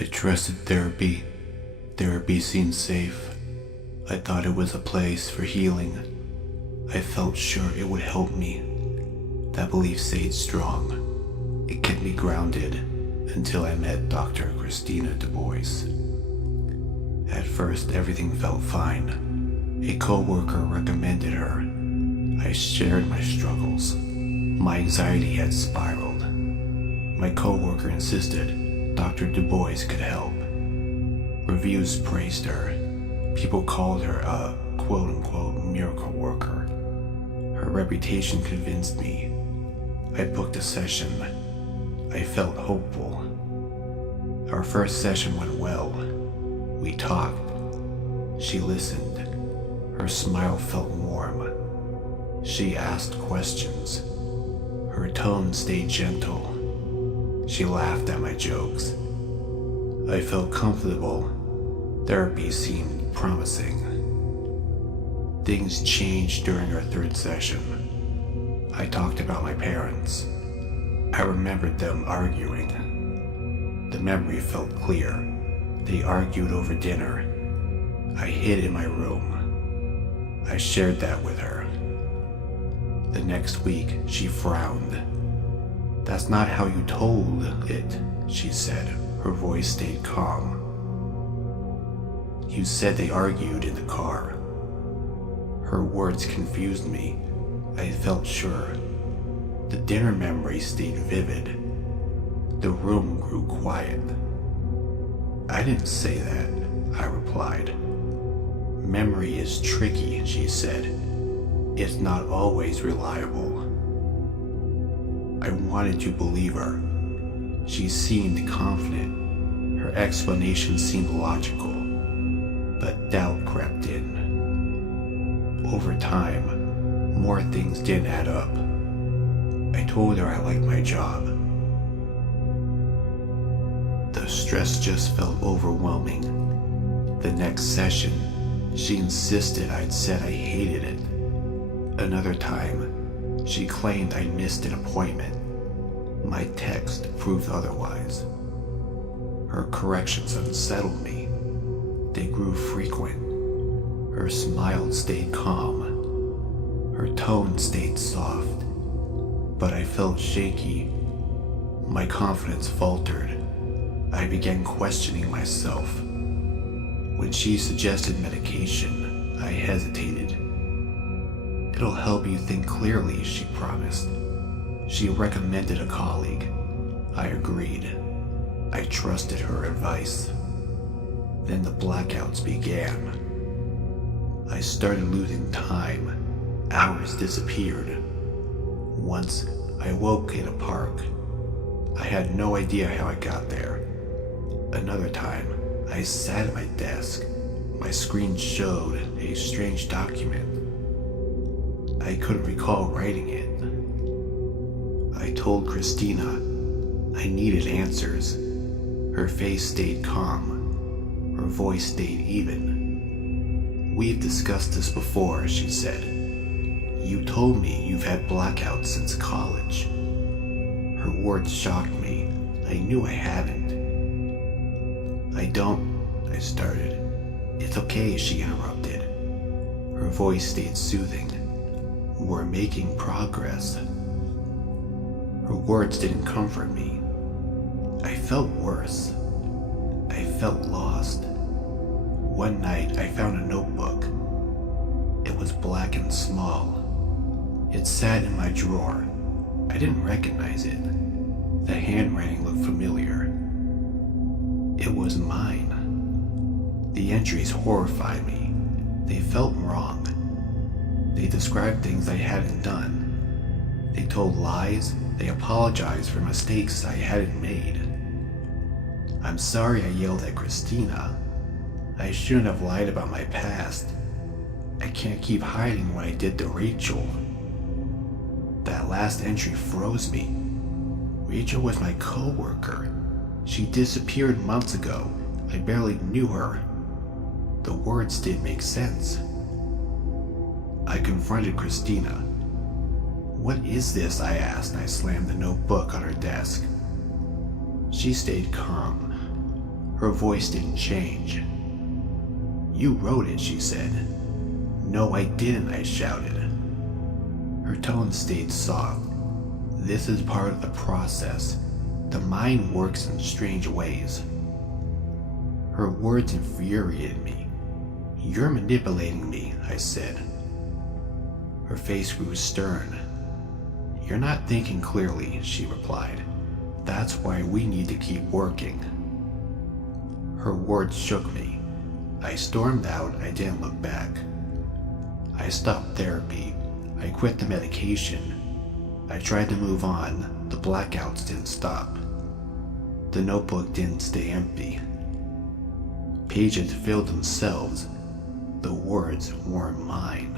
I trusted therapy. Therapy seemed safe. I thought it was a place for healing. I felt sure it would help me. That belief stayed strong. It kept me grounded until I met Dr. Christina Du Bois. At first, everything felt fine. A co-worker recommended her. I shared my struggles. My anxiety had spiraled. My co-worker insisted Dr. Du Bois could help. Reviews praised her. People called her a quote-unquote miracle worker. Her reputation convinced me. I booked a session. I felt hopeful. Our first session went well. We talked. She listened. Her smile felt warm. She asked questions. Her tone stayed gentle. She laughed at my jokes. I felt comfortable. Therapy seemed promising. Things changed during our third session. I talked about my parents. I remembered them arguing. The memory felt clear. They argued over dinner. I hid in my room. I shared that with her. The next week, she frowned. "That's not how you told it," she said. Her voice stayed calm. "You said they argued in the car." Her words confused me. I felt sure. The dinner memory stayed vivid. The room grew quiet. "I didn't say that," I replied. "Memory is tricky," she said. "It's not always reliable." I wanted to believe her. She seemed confident. Her explanation seemed logical, but doubt crept in. Over time, more things didn't add up. I told her I liked my job. The stress just felt overwhelming. The next session, she insisted I'd said I hated it. Another time, she claimed I missed an appointment. My text proved otherwise. Her corrections unsettled me. They grew frequent. Her smile stayed calm. Her tone stayed soft. But I felt shaky. My confidence faltered. I began questioning myself. When she suggested medication, I hesitated. "It'll help you think clearly," she promised. She recommended a colleague. I agreed. I trusted her advice. Then the blackouts began. I started losing time. Hours disappeared. Once, I woke in a park. I had no idea how I got there. Another time, I sat at my desk. My screen showed a strange document. I couldn't recall writing it. I told Christina I needed answers. Her face stayed calm. Her voice stayed even. "We've discussed this before," she said. "You told me you've had blackouts since college." Her words shocked me. I knew I hadn't. I started. "It's okay," she interrupted. Her voice stayed soothing. "We're making progress." Her words didn't comfort me. I felt worse. I felt lost. One night, I found a notebook. It was black and small. It sat in my drawer. I didn't recognize it. The handwriting looked familiar. It was mine. The entries horrified me. They felt wrong. They described things I hadn't done. They told lies. They apologized for mistakes I hadn't made. "I'm sorry I yelled at Christina. I shouldn't have lied about my past. I can't keep hiding what I did to Rachel." That last entry froze me. Rachel was my co-worker. She disappeared months ago. I barely knew her. The words didn't make sense. I confronted Christina. "What is this?" I asked, and I slammed the notebook on her desk. She stayed calm. Her voice didn't change. "You wrote it," she said. "No, I didn't," I shouted. Her tone stayed soft. "This is part of the process. The mind works in strange ways." Her words infuriated me. "You're manipulating me," I said. Her face grew stern. "You're not thinking clearly," she replied. "That's why we need to keep working." Her words shook me. I stormed out. I didn't look back. I stopped therapy. I quit the medication. I tried to move on. The blackouts didn't stop. The notebook didn't stay empty. Pages filled themselves. The words weren't mine.